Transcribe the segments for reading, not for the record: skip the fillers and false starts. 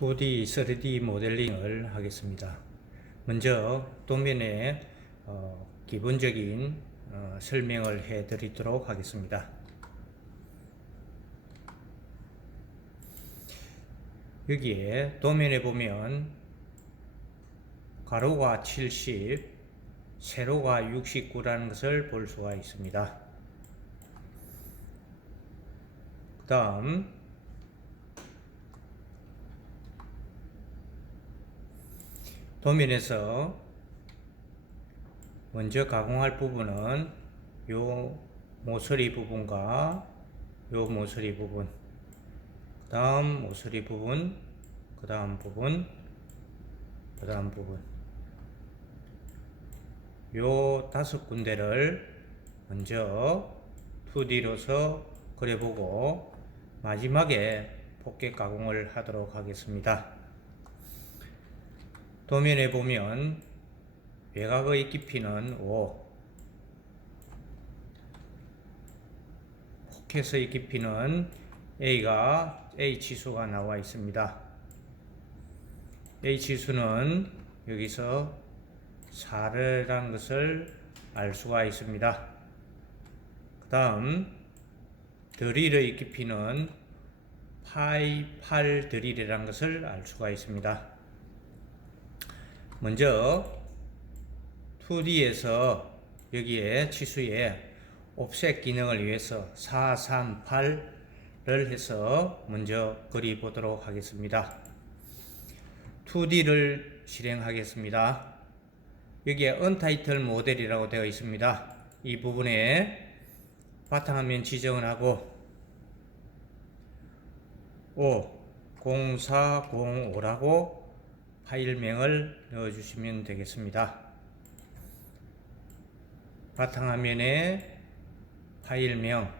2D, 3D 모델링을 하겠습니다. 먼저 도면의 기본적인 설명을 해 드리도록 하겠습니다. 여기에 도면에 보면 가로가 70, 세로가 69라는 것을 볼 수가 있습니다. 그 다음 도면에서 먼저 가공할 부분은 요 모서리 부분과 요 모서리 부분, 그 다음 모서리 부분, 그 다음 부분, 그 다음 부분, 요 5군데를 먼저 2D로서 그려보고 마지막에 폭개 가공을 하도록 하겠습니다. 도면에 보면 외곽의 깊이는 5, 포켓의 깊이는 A 치수가 나와 있습니다. A 치수는 여기서 4라는 것을 알 수가 있습니다. 그 다음 드릴의 깊이는 파이 8 드릴이라는 것을 알 수가 있습니다. 먼저 2D에서 여기에 치수에 옵셋 기능을 위해서 438을 해서 먼저 그리 보도록 하겠습니다. 2D를 실행하겠습니다. 여기에 언타이틀 모델이라고 되어 있습니다. 이 부분에 바탕화면 지정을 하고 0405라고 파일명을 넣어주시면 되겠습니다. 바탕화면에 파일명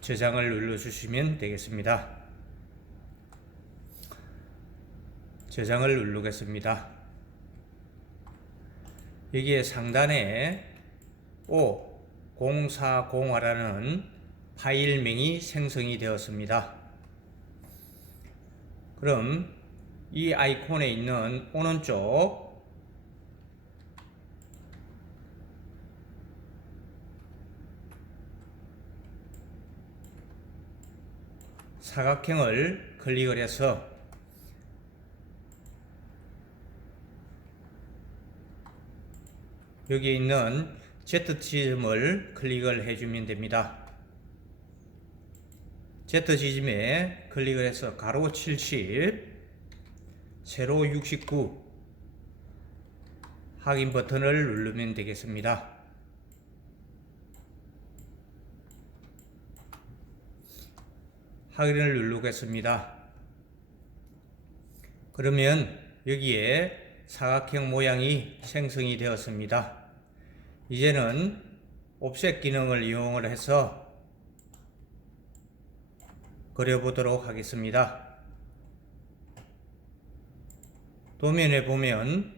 저장을 눌러주시면 되겠습니다. 저장을 누르겠습니다. 여기에 상단에 5040라는 파일명이 생성이 되었습니다. 그럼 이 아이콘에 있는 오른쪽 사각형을 클릭을 해서 여기에 있는 Z지점을 클릭을 해주면 됩니다. Z지점에 클릭을 해서 가로 70, 세로 69 확인 버튼을 누르면 되겠습니다. 확인을 누르겠습니다. 그러면 여기에 사각형 모양이 생성이 되었습니다. 이제는 옵셋 기능을 이용을 해서 그려보도록 하겠습니다. 도면에 보면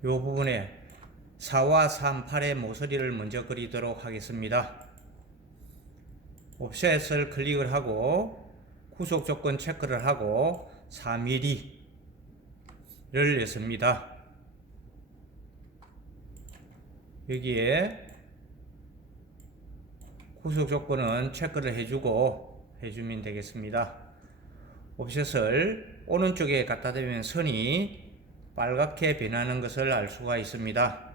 이 부분에 4와 38의 모서리를 먼저 그리도록 하겠습니다. 옵셋을 클릭을 하고 구속 조건 체크를 하고 4mm를 냈습니다. 여기에 구속 조건은 체크를 해주면 되겠습니다. 옵셋을 오른쪽에 갖다 대면 선이 빨갛게 변하는 것을 알 수가 있습니다.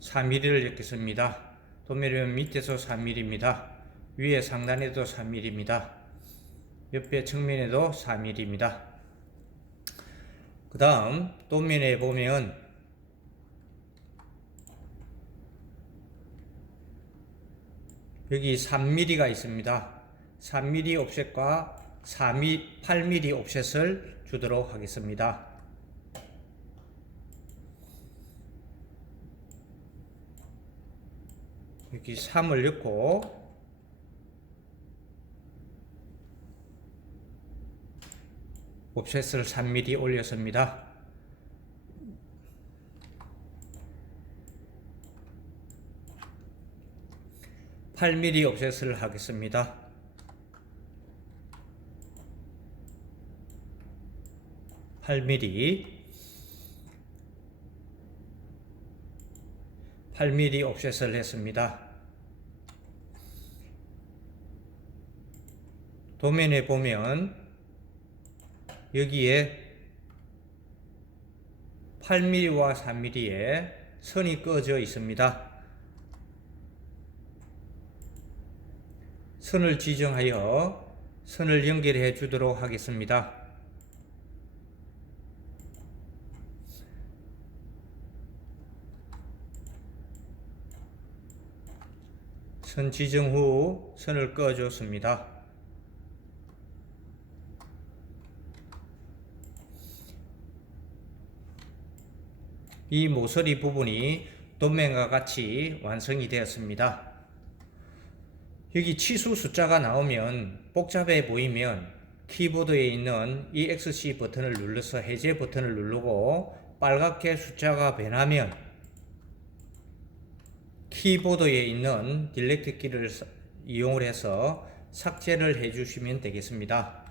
4mm를 넣겠습니다. 도면 밑에서 4mm입니다. 위에 상단에도 4mm입니다. 옆에 측면에도 4mm입니다. 그 다음 도면에 보면 여기 3mm가 있습니다. 3mm 옵셋과 8mm 옵셋을 주도록 하겠습니다. 여기 3을 넣고 옵셋을 3mm 올렸습니다. 8mm 옵셋을 하겠습니다. 8mm 옵셋을 했습니다. 도면에 보면 여기에 8mm와 3mm의 선이 꺼져 있습니다. 선을 지정하여 선을 연결해 주도록 하겠습니다. 선 지정 후 선을 꺼 줬습니다. 이 모서리 부분이 도면과 같이 완성이 되었습니다. 여기 치수 숫자가 나오면 복잡해 보이면 키보드에 있는 EXC 버튼을 눌러서 해제 버튼을 누르고 빨갛게 숫자가 변하면 키보드에 있는 딜렉트 키를 이용을 해서 삭제를 해 주시면 되겠습니다.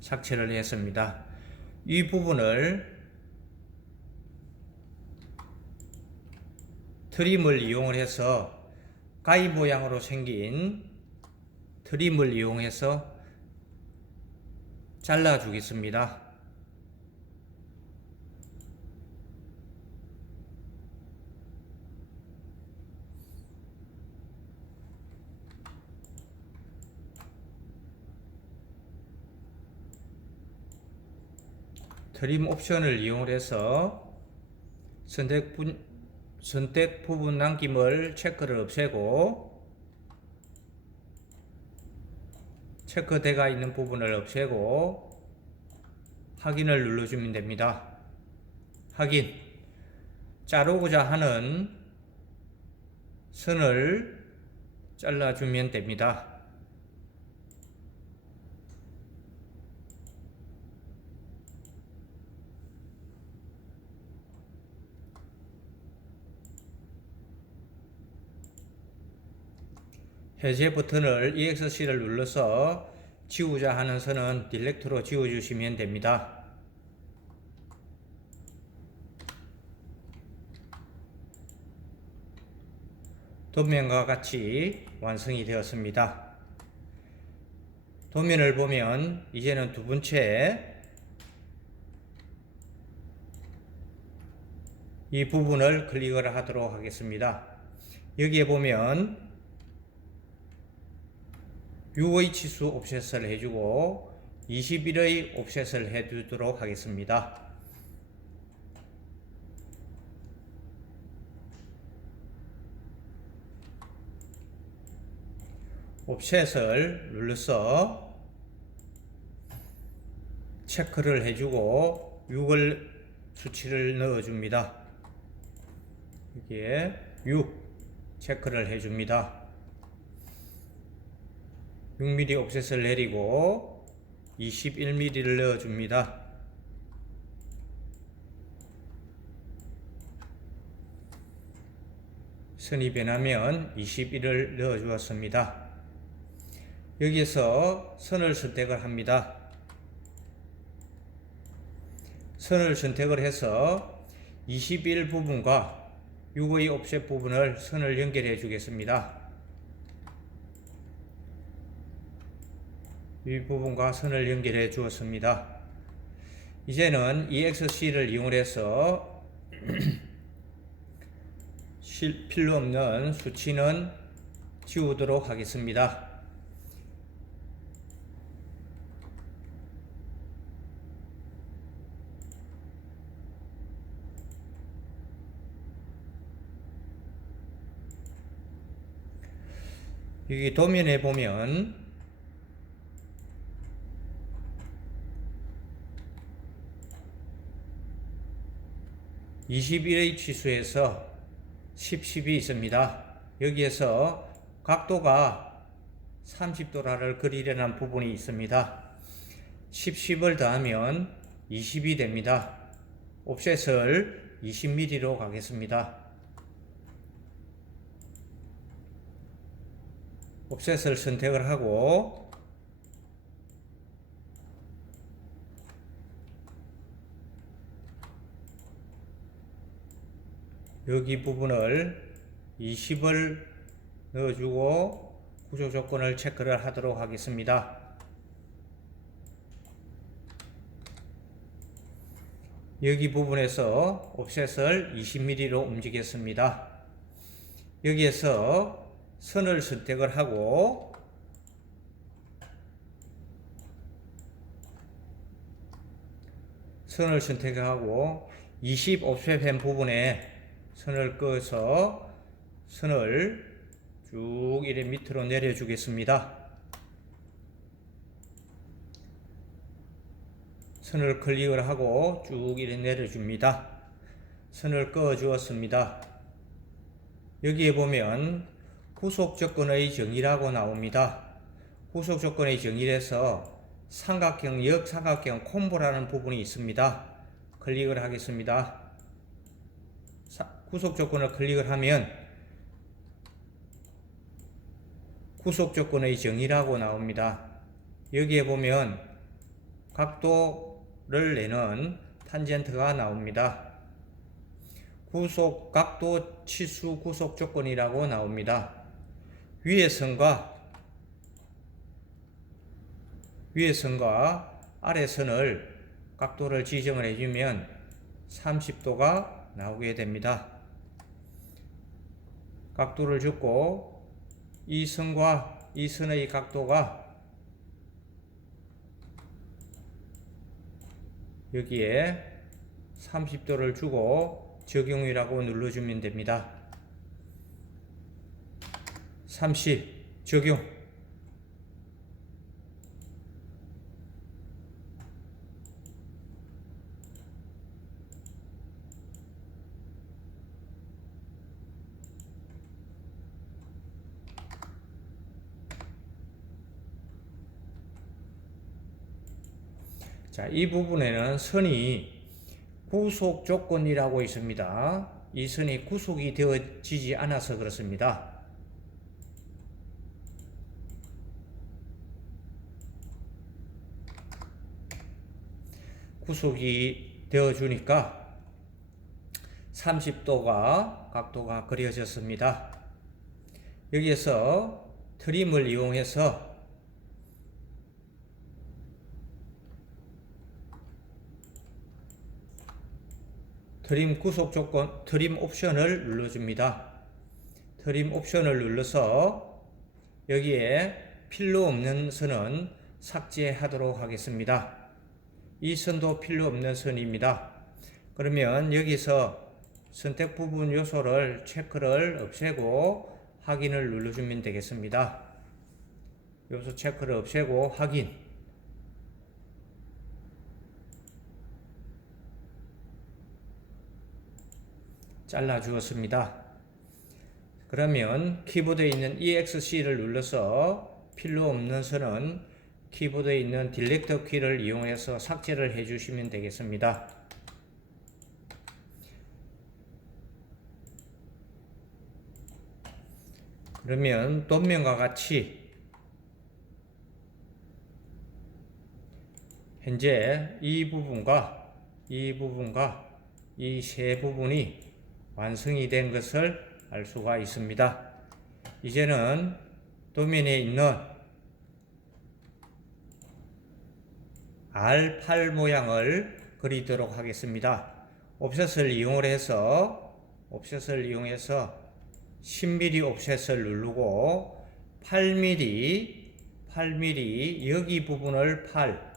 삭제를 했습니다. 이 부분을 트림을 이용을 해서 가위 모양으로 생긴 트림을 이용해서 잘라 주겠습니다. 트림 옵션을 이용해서 선택 부분 남김을 체크를 없애고 체크되어 있는 부분을 없애고 확인을 눌러주면 됩니다. 확인. 자르고자 하는 선을 잘라주면 됩니다. 해제 버튼을 EXC를 눌러서 지우자 하는 선은 딜렉트로 지워주시면 됩니다. 도면과 같이 완성이 되었습니다. 도면을 보면 이제는 두 번째 이 부분을 클릭을 하도록 하겠습니다. 여기에 보면 UV 치수 옵셋을 해주고 21의 옵셋을 해주도록 하겠습니다. 옵셋을 눌러서 체크를 해주고 6을 수치를 넣어줍니다. 여기에 6 체크를 해줍니다. 6mm 옵셋을 내리고 21mm를 넣어줍니다. 선이 변하면 21을 넣어주었습니다. 여기에서 선을 선택을 합니다. 선을 선택을 해서 21 부분과 6의 옵셋 부분을 선을 연결해 주겠습니다. 이 부분과 선을 연결해 주었습니다. 이제는 EXC를 이용해서 필요 없는 수치는 지우도록 하겠습니다. 여기 도면에 보면 (21의) 치수에서 10, 10이 있습니다. 여기에서 각도가 30도라를 그리려는 부분이 있습니다. 10을 더하면 20이 됩니다. 옵셋을 20mm로 가겠습니다. 옵셋을 선택을 하고 여기 부분을 20을 넣어주고 구조 조건을 체크를 하도록 하겠습니다. 여기 부분에서 옵셋을 20mm로 움직였습니다. 여기에서 선을 선택을 하고 선을 선택하고 20 옵셋한 부분에 선을 그어서 선을 쭉 이렇게 밑으로 내려 주겠습니다. 선을 클릭을 하고 쭉 이렇게 내려줍니다. 선을 그어 주었습니다. 여기에 보면 후속 조건의 정의라고 나옵니다. 후속 조건의 정의에서 삼각형, 역삼각형 콤보라는 부분이 있습니다. 클릭을 하겠습니다. 후속 조건을 클릭을 하면 후속 조건의 정의라고 나옵니다. 여기에 보면 각도를 내는 탄젠트가 나옵니다. 구속 각도 치수 구속 조건이라고 나옵니다. 위의 선과 아래 선을 각도를 지정을 해주면 30도가 나오게 됩니다. 각도를 주고 이 선과 이 선의 각도가 여기에 30도를 주고 적용이라고 눌러주면 됩니다. 30 적용. 자, 이 부분에는 선이 구속 조건이라고 있습니다. 이 선이 구속이 되어지지 않아서 그렇습니다. 구속이 되어주니까 30도가 각도가 그려졌습니다. 여기에서 트림을 이용해서 트림 구속 조건, 트림 옵션을 눌러줍니다. 트림 옵션을 눌러서 여기에 필요 없는 선은 삭제하도록 하겠습니다. 이 선도 필요 없는 선입니다. 그러면 여기서 선택 부분 요소를 체크를 없애고 확인을 눌러주면 되겠습니다. 요소 체크를 없애고 확인. 잘라 주었습니다. 그러면 키보드에 있는 EXC를 눌러서 필요 없는 선은 키보드에 있는 딜렉터 키를 이용해서 삭제를 해 주시면 되겠습니다. 그러면 도면과 같이 현재 이 부분과 이 세 부분이 완성이 된 것을 알 수가 있습니다. 이제는 도면에 있는 R8 모양을 그리도록 하겠습니다. 옵셋을 이용해서 10mm 옵셋을 누르고 8mm 여기 부분을 8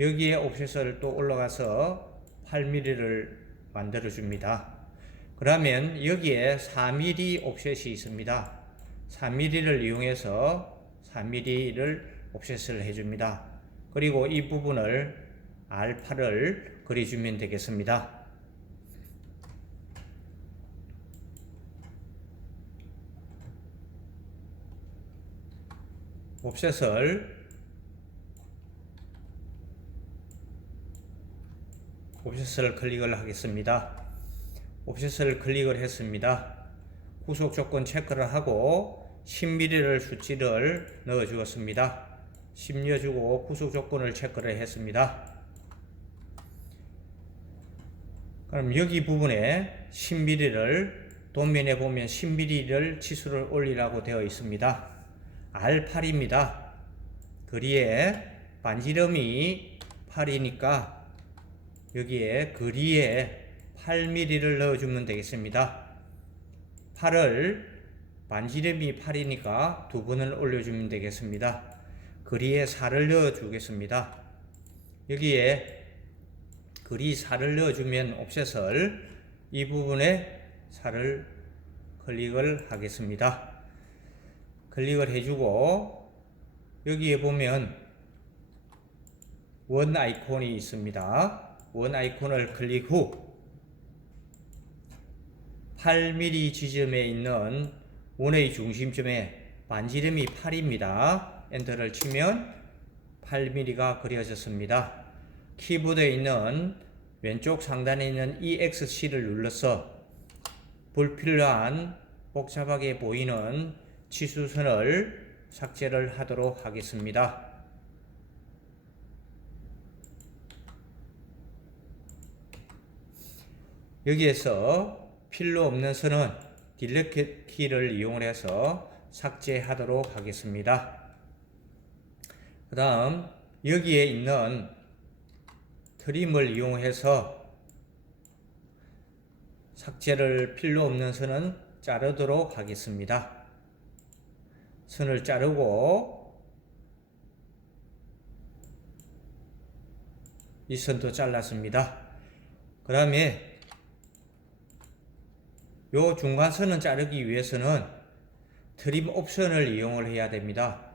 여기에 옵셋을 또 올라가서 8mm를 만들어 줍니다. 그러면 여기에 4mm 옵셋이 있습니다. 4mm를 이용해서 4mm를 옵셋을 해줍니다. 그리고 이 부분을 R8을 그려주면 되겠습니다. 옵셋을 클릭을 하겠습니다. 옵셋을 클릭을 했습니다. 후속 조건 체크를 하고 10mm를 수치를 넣어 주었습니다. 10 넣어주고 후속 조건을 체크를 했습니다. 그럼 여기 부분에 10mm를 도면에 보면 10mm를 치수를 올리라고 되어 있습니다. R8입니다. 거리에 반지름이 8이니까 여기에 거리에 8mm를 넣어주면 되겠습니다. 8을 반지름이 8이니까 두 번을 올려주면 되겠습니다. 거리에 4를 넣어주겠습니다. 여기에 거리 4를 넣어주면 옵셋을 이 부분에 4를 클릭을 하겠습니다. 클릭을 해주고 여기에 보면 원 아이콘이 있습니다. 원 아이콘을 클릭 후 8mm 지점에 있는 원의 중심점에 반지름이 8입니다. 엔터를 치면 8mm가 그려졌습니다. 키보드에 있는 왼쪽 상단에 있는 EXC를 눌러서 불필요한 복잡하게 보이는 치수선을 삭제를 하도록 하겠습니다. 여기에서 필요 없는 선은 딜리트 키를 이용해서 삭제하도록 하겠습니다. 그 다음 여기에 있는 트림을 이용해서 삭제를 필요 없는 선은 자르도록 하겠습니다. 선을 자르고 이 선도 잘랐습니다. 그 다음에 요 중간선을 자르기 위해서는 트림 옵션을 이용을 해야 됩니다.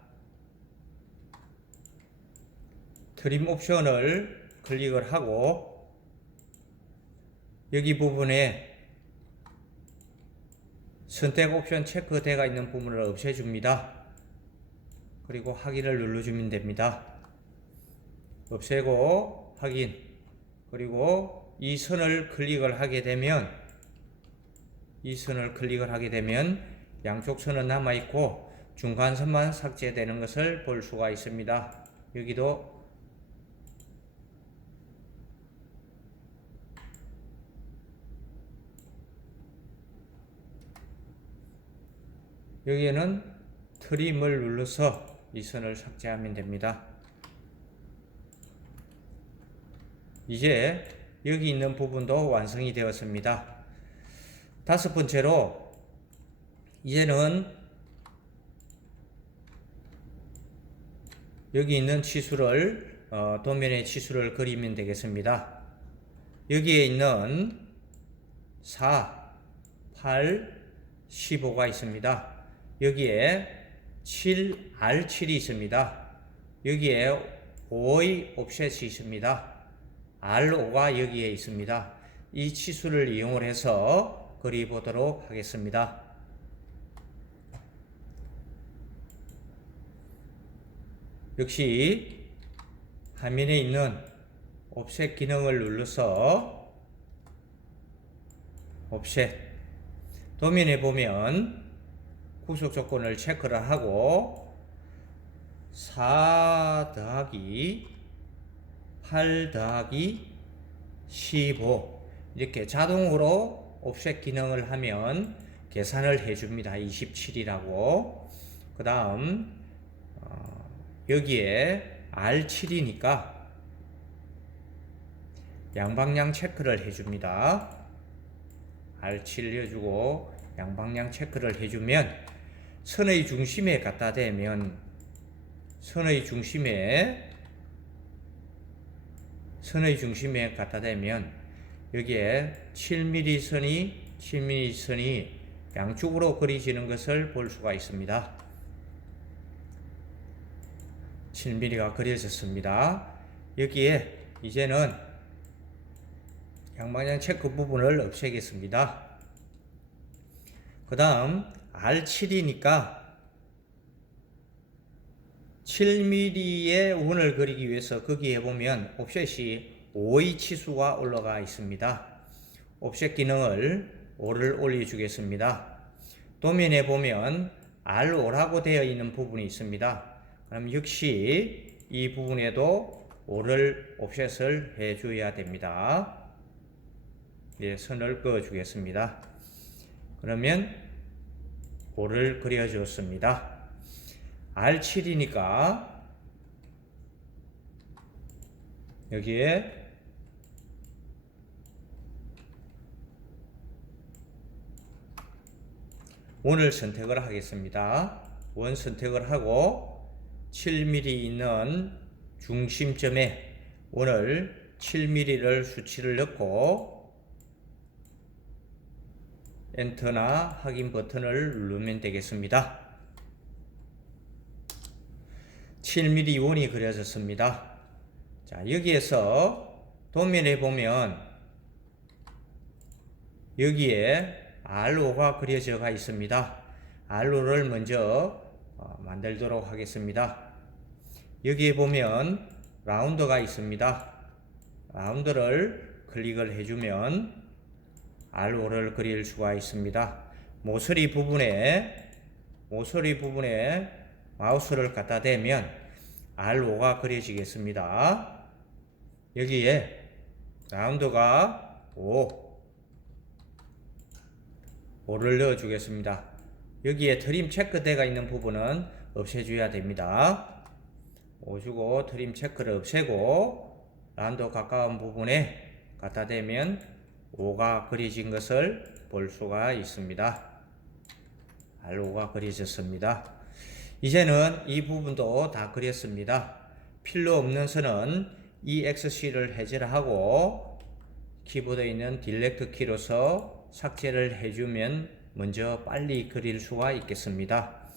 트림 옵션을 클릭을 하고 여기 부분에 선택 옵션 체크되어 있는 부분을 없애줍니다. 그리고 확인을 눌러주면 됩니다. 없애고 확인, 그리고 이 선을 클릭을 하게 되면 양쪽 선은 남아있고 중간선만 삭제되는 것을 볼 수가 있습니다. 여기에는 트림을 눌러서 이 선을 삭제하면 됩니다. 이제 여기 있는 부분도 완성이 되었습니다. 다섯 번째로 이제는 여기 있는 치수를 도면의 치수를 그리면 되겠습니다. 여기에 있는 4, 8, 15가 있습니다. 여기에 7, R7이 있습니다. 여기에 5의 옵셋이 있습니다. R5가 여기에 있습니다. 이 치수를 이용을 해서 그려보도록 하겠습니다. 역시 화면에 있는 옵셋 기능을 눌러서 옵셋 도면에 보면 후속 조건을 체크를 하고 4 더하기 8 더하기 15 이렇게 자동으로 옵셋 기능을 하면 계산을 해줍니다. 27이라고. 그 다음 여기에 R7이니까 양방향 체크를 해줍니다. R7 해주고 양방향 체크를 해주면 선의 중심에 갖다 대면 선의 중심에 갖다 대면 여기에 7mm 선이 양쪽으로 그려지는 것을 볼 수가 있습니다. 7mm가 그려졌습니다. 여기에 이제는 양방향 체크 부분을 없애겠습니다. 그 다음 R7이니까 7mm의 원을 그리기 위해서 거기에 보면 옵셋이 5의 치수가 올라가 있습니다. 옵셋 기능을 5를 올려주겠습니다. 도면에 보면 R5라고 되어 있는 부분이 있습니다. 그럼 역시 이 부분에도 5를 옵셋을 해줘야 됩니다. 예, 선을 그어 주겠습니다. 그러면 5를 그려줬습니다. R7이니까 여기에 원을 선택을 하겠습니다. 원 선택을 하고 7mm 있는 중심점에 원을 7mm를 수치를 넣고 엔터나 확인 버튼을 누르면 되겠습니다. 7mm 원이 그려졌습니다. 자, 여기에서 도면에 보면 여기에 R5가 그려져가 있습니다. R5를 먼저 만들도록 하겠습니다. 여기에 보면 라운드가 있습니다. 라운드를 클릭을 해주면 R5를 그릴 수가 있습니다. 모서리 부분에 마우스를 갖다 대면 R5가 그려지겠습니다. 여기에 라운드가 5를 넣어 주겠습니다. 여기에 트림 체크대가 있는 부분은 없애줘야 됩니다. 5 주고 트림 체크를 없애고 라운드 가까운 부분에 갖다 대면 5가 그려진 것을 볼 수가 있습니다. R5가 그려졌습니다. 이제는 이 부분도 다 그렸습니다. 필요 없는 선은 EXC를 해제하고 키보드에 있는 딜렉트 키로서 삭제를 해주면 먼저 빨리 그릴 수가 있겠습니다.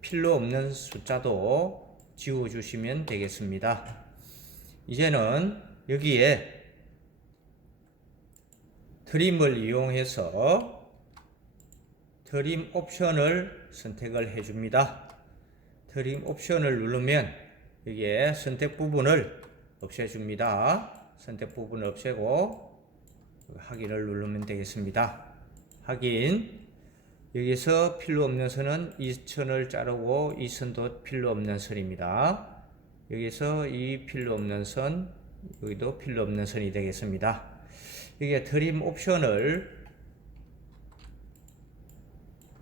필요 없는 숫자도 지워주시면 되겠습니다. 이제는 여기에 트림을 이용해서 트림 옵션을 선택을 해줍니다. 트림 옵션을 누르면 여기에 선택 부분을 없애줍니다. 선택 부분을 없애고 확인을 누르면 되겠습니다. 확인. 여기서 필요 없는 선은 이 선을 자르고 이 선도 필요 없는 선입니다. 여기서 이 필요 없는 선, 여기도 필요 없는 선이 되겠습니다. 여기에 트림 옵션을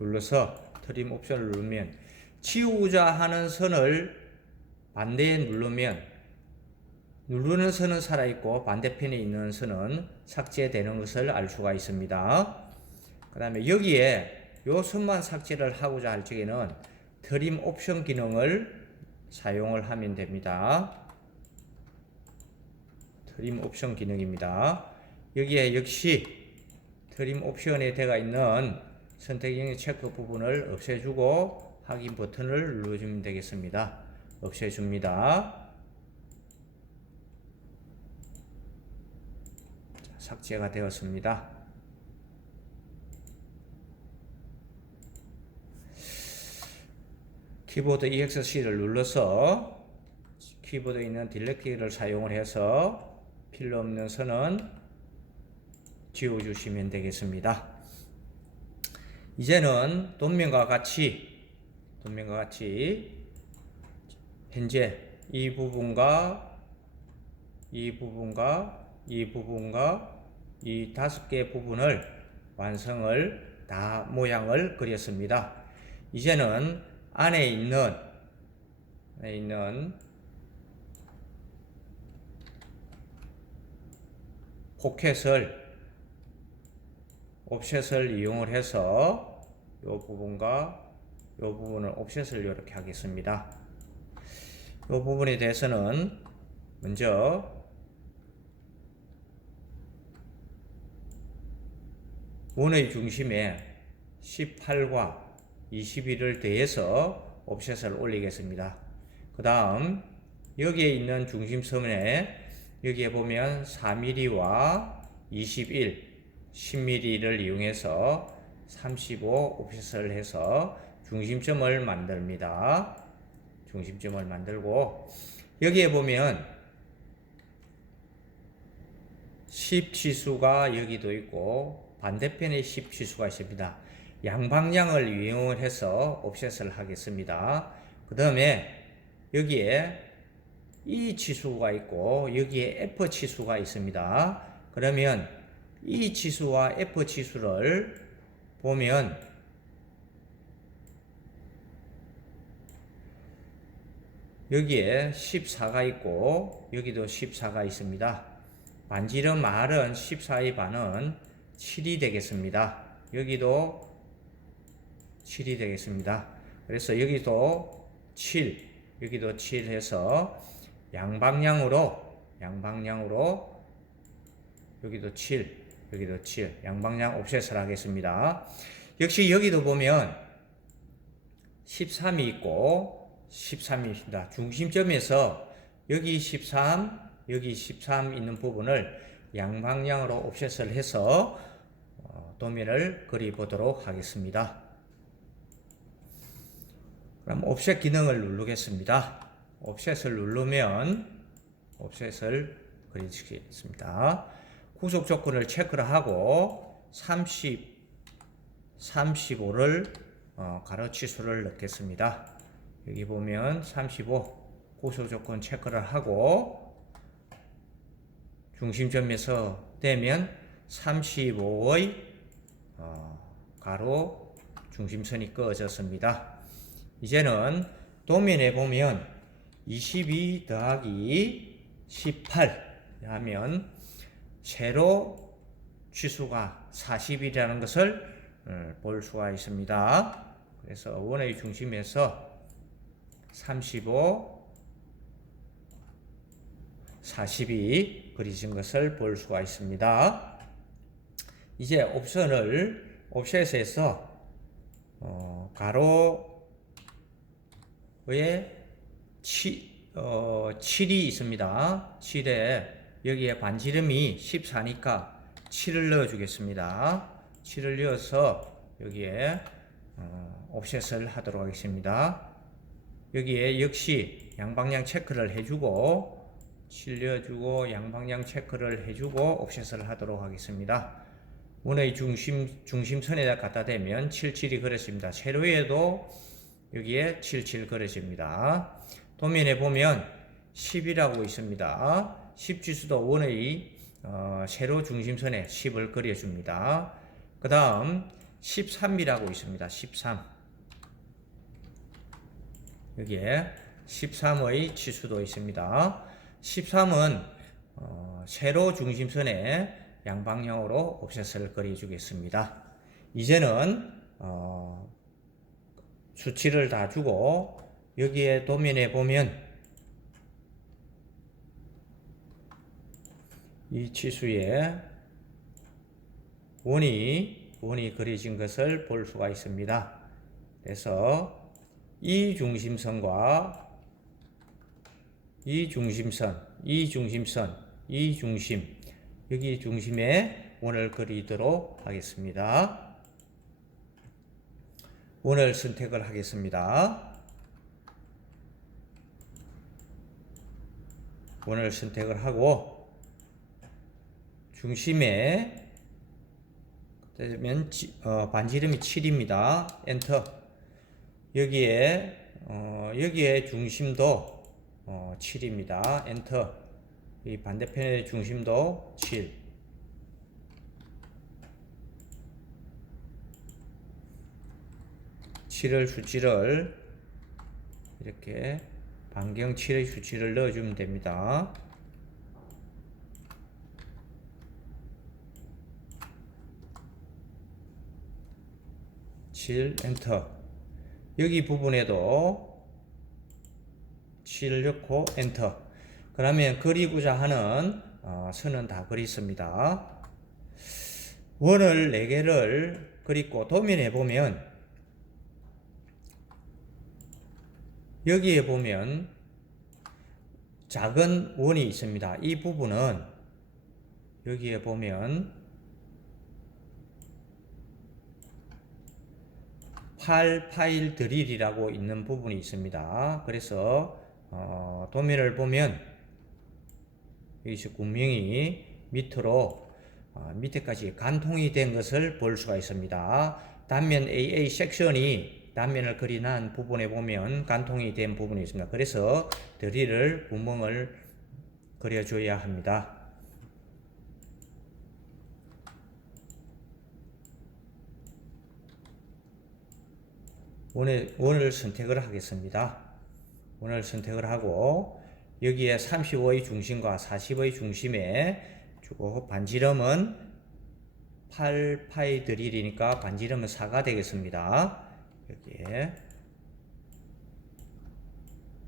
눌러서 트림 옵션을 누르면 지우고자 하는 선을 반대에 누르는 선은 살아있고 반대편에 있는 선은 삭제되는 것을 알 수가 있습니다. 그 다음에 여기에 요 선만 삭제를 하고자 할 적에는 트림 옵션 기능을 사용을 하면 됩니다. 트림 옵션 기능입니다. 여기에 역시 트림 옵션에 되어 있는 선택형 체크 부분을 없애주고 확인 버튼을 눌러주면 되겠습니다. 없애줍니다. 삭제가 되었습니다. 키보드 EXC를 눌러서 키보드에 있는 딜렉트 키를 사용을 해서 필요 없는 선은 지워주시면 되겠습니다. 이제는 도면과 같이 현재 이 부분과 이 5개 부분을 완성을 다 모양을 그렸습니다. 이제는 안에 있는 포켓을 옵셋을 이용을 해서 이 부분과 이 부분을 옵셋을 이렇게 하겠습니다. 이 부분에 대해서는 먼저 원의 중심에 18과 21을 더해서 옵셋을 올리겠습니다. 그 다음 여기에 있는 중심선에 여기에 보면 4mm와 21, 10mm를 이용해서 35 옵셋을 해서 중심점을 만듭니다. 중심점을 만들고 여기에 보면 10치수가 여기도 있고 반대편에 10치수가 있습니다. 양방향을 이용해서 옵셋을 하겠습니다. 그 다음에 여기에 E 치수가 있고 여기에 F 치수가 있습니다. 그러면 E 치수와 F 치수를 보면 여기에 14가 있고 여기도 14가 있습니다. 반지름 R은 14의 반은 7이 되겠습니다. 여기도 7이 되겠습니다. 그래서 여기도 7, 여기도 7 해서 양방향으로 여기도 7, 여기도 7 양방향 옵셋을 하겠습니다. 역시 여기도 보면 13이 있고 13입니다. 중심점에서 여기 13, 여기 13 있는 부분을 양방향으로 옵셋을 해서 도면을 그려 보도록 하겠습니다. 그럼 옵셋 기능을 누르겠습니다. 옵셋을 누르면 옵셋을 그려주겠습니다. 구속 조건을 체크를 하고 30, 35를 가로치수를 넣겠습니다. 여기 보면 35 구속 조건 체크를 하고 중심점에서 되면 35의 가로 중심선이 그어졌습니다. 이제는 도면에 보면 22 더하기 18 하면 세로 치수가 40이라는 것을 볼 수가 있습니다. 그래서 원의 중심에서 35, 40이 그려진 것을 볼 수가 있습니다. 이제 옵션을 옵셋에서 가로에 7이 있습니다. 7에 여기에 반지름이 14니까 7을 넣어 주겠습니다. 7을 넣어서 여기에 옵셋을 하도록 하겠습니다. 여기에 역시 양방향 체크를 해주고 7 넣어주고 양방향 체크를 해주고 옵셋을 하도록 하겠습니다. 원의 중심선에다 갖다 대면 77이 그려집니다. 세로에도 여기에 77 그려집니다. 도면에 보면 10이라고 있습니다. 10지수도 원의 세로 중심선에 10을 그려줍니다. 그 다음 13이라고 있습니다. 13 여기에 13의 치수도 있습니다. 13은 세로 중심선에 양방향으로 옵셋을 그려주겠습니다. 이제는 수치를 다 주고 여기에 도면에 보면 이 치수에 원이 그려진 것을 볼 수가 있습니다. 그래서 이 중심선과 이 중심선, 이 중심, 여기 중심에 원을 그리도록 하겠습니다. 원을 선택을 하겠습니다. 원을 선택을 하고 중심에 되면 반지름이 7입니다. 엔터. 여기에 중심도 7입니다. 엔터. 이 반대편의 중심도 7. 수치를 이렇게 반경 7의 수치를 넣어주면 됩니다. 엔터. 여기 부분에도 7 넣고 엔터. 그러면 그리고자 하는 선은 다 그렸습니다. 원을 4개를 그리고 도면에 보면 여기에 보면 작은 원이 있습니다. 이 부분은 여기에 보면 팔 파일 드릴이라고 있는 부분이 있습니다. 그래서 도면을 보면 여기서 구멍이 밑으로 밑에까지 관통이 된 것을 볼 수가 있습니다. 단면 AA 섹션이 단면을 그리는 부분에 보면 관통이 된 부분이 있습니다. 그래서 드릴을 구멍을 그려줘야 합니다. 원을 선택을 하겠습니다. 원을 선택을 하고 여기에 35의 중심과 40의 중심에 주고 반지름은 8파이 드릴이니까 반지름은 4가 되겠습니다. 여기에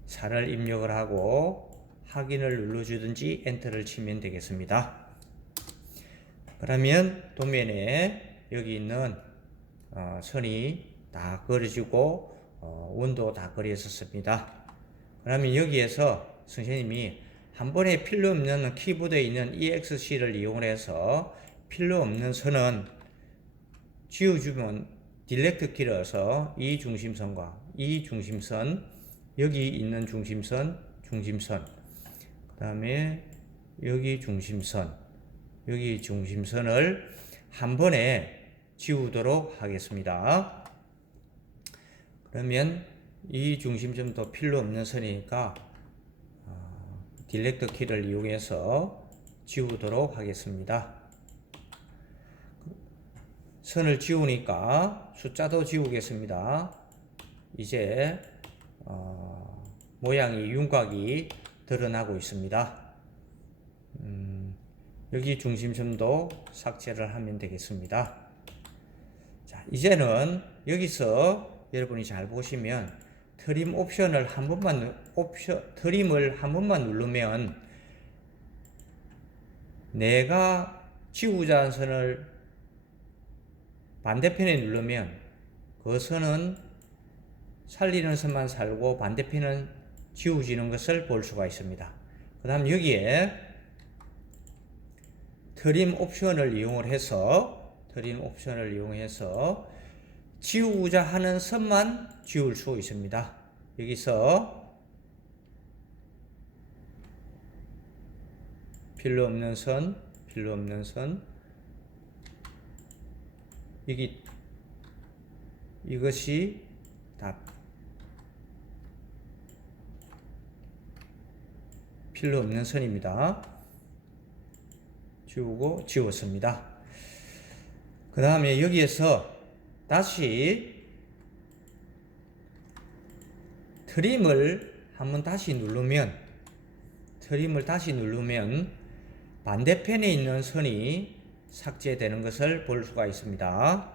4를 입력을 하고 확인을 눌러주든지 엔터를 치면 되겠습니다. 그러면 도면에 여기 있는 선이 다 그려지고 원도 다 그려졌습니다. 그러면 여기에서 선생님이 한 번에 필요 없는 키보드에 있는 EXC를 이용해서 필요 없는 선은 지워주면 딜렉트 키를 넣어서 이 중심선과 이 중심선, 여기 있는 중심선, 그 다음에 여기 중심선, 여기 중심선을 한 번에 지우도록 하겠습니다. 그러면 이 중심점도 필요 없는 선이니까 딜렉트 키를 이용해서 지우도록 하겠습니다. 선을 지우니까 숫자도 지우겠습니다. 이제 모양이 윤곽이 드러나고 있습니다. 여기 중심점도 삭제를 하면 되겠습니다. 자, 이제는 여기서 여러분이 잘 보시면 트림 옵션을 한 번만 트림을 한 번만 누르면 내가 지우자 한 선을 반대편에 누르면 그 선은 살리는 선만 살고 반대편은 지워지는 것을 볼 수가 있습니다. 그 다음 여기에 트림 옵션을 이용해서 지우고자 하는 선만 지울 수 있습니다. 여기서 필요 없는 선, 이것이 다 필요 없는 선입니다. 지웠습니다. 그 다음에 여기에서 다시 트림을 한번 다시 누르면 반대편에 있는 선이 삭제되는 것을 볼 수가 있습니다.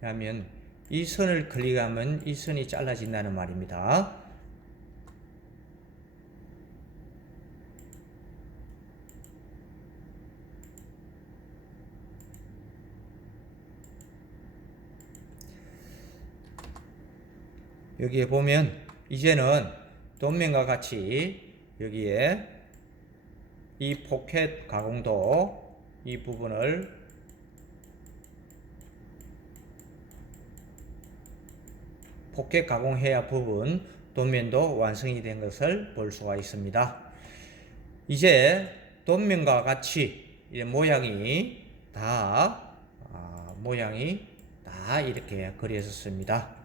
그러면 이 선을 클릭하면 이 선이 잘라진다는 말입니다. 여기에 보면 이제는 도면과 같이 여기에 이 포켓 가공도 이 부분을 포켓 가공해야 부분 도면도 완성이 된 것을 볼 수가 있습니다. 이제 도면과 같이 모양이 다 이렇게 그려졌습니다.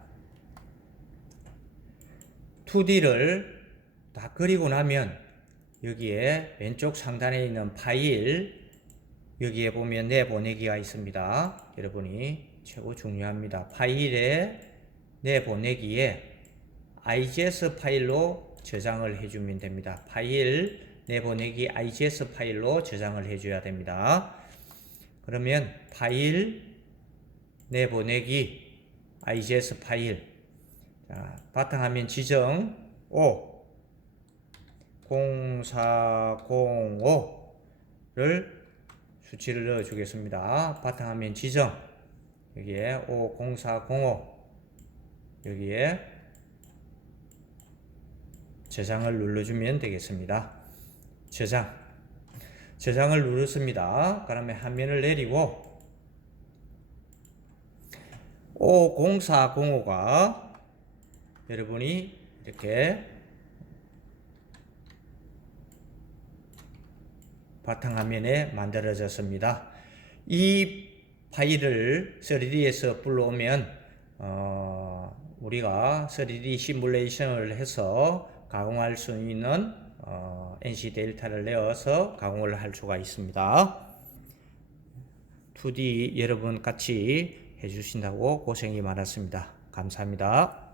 2D를 다 그리고 나면 여기에 왼쪽 상단에 있는 파일, 여기에 보면 내보내기가 있습니다. 여러분이 최고 중요합니다. 파일에 내보내기에 IGS 파일로 저장을 해주면 됩니다. 파일 내보내기 IGS 파일로 저장을 해줘야 됩니다. 그러면 파일 내보내기 IGS 파일, 자, 바탕화면 지정 0405를 수치를 넣어 주겠습니다. 바탕화면 지정 여기에 0405 여기에 저장을 눌러주면 되겠습니다. 저장을 누르습니다. 그러면 화면을 내리고 O0405가 여러분이 이렇게 바탕화면에 만들어졌습니다. 이 파일을 3D에서 불러오면 우리가 3D 시뮬레이션을 해서 가공할 수 있는 NC 데이터를 내어서 가공을 할 수가 있습니다. 2D 여러분 같이 해주신다고 고생이 많았습니다. 감사합니다.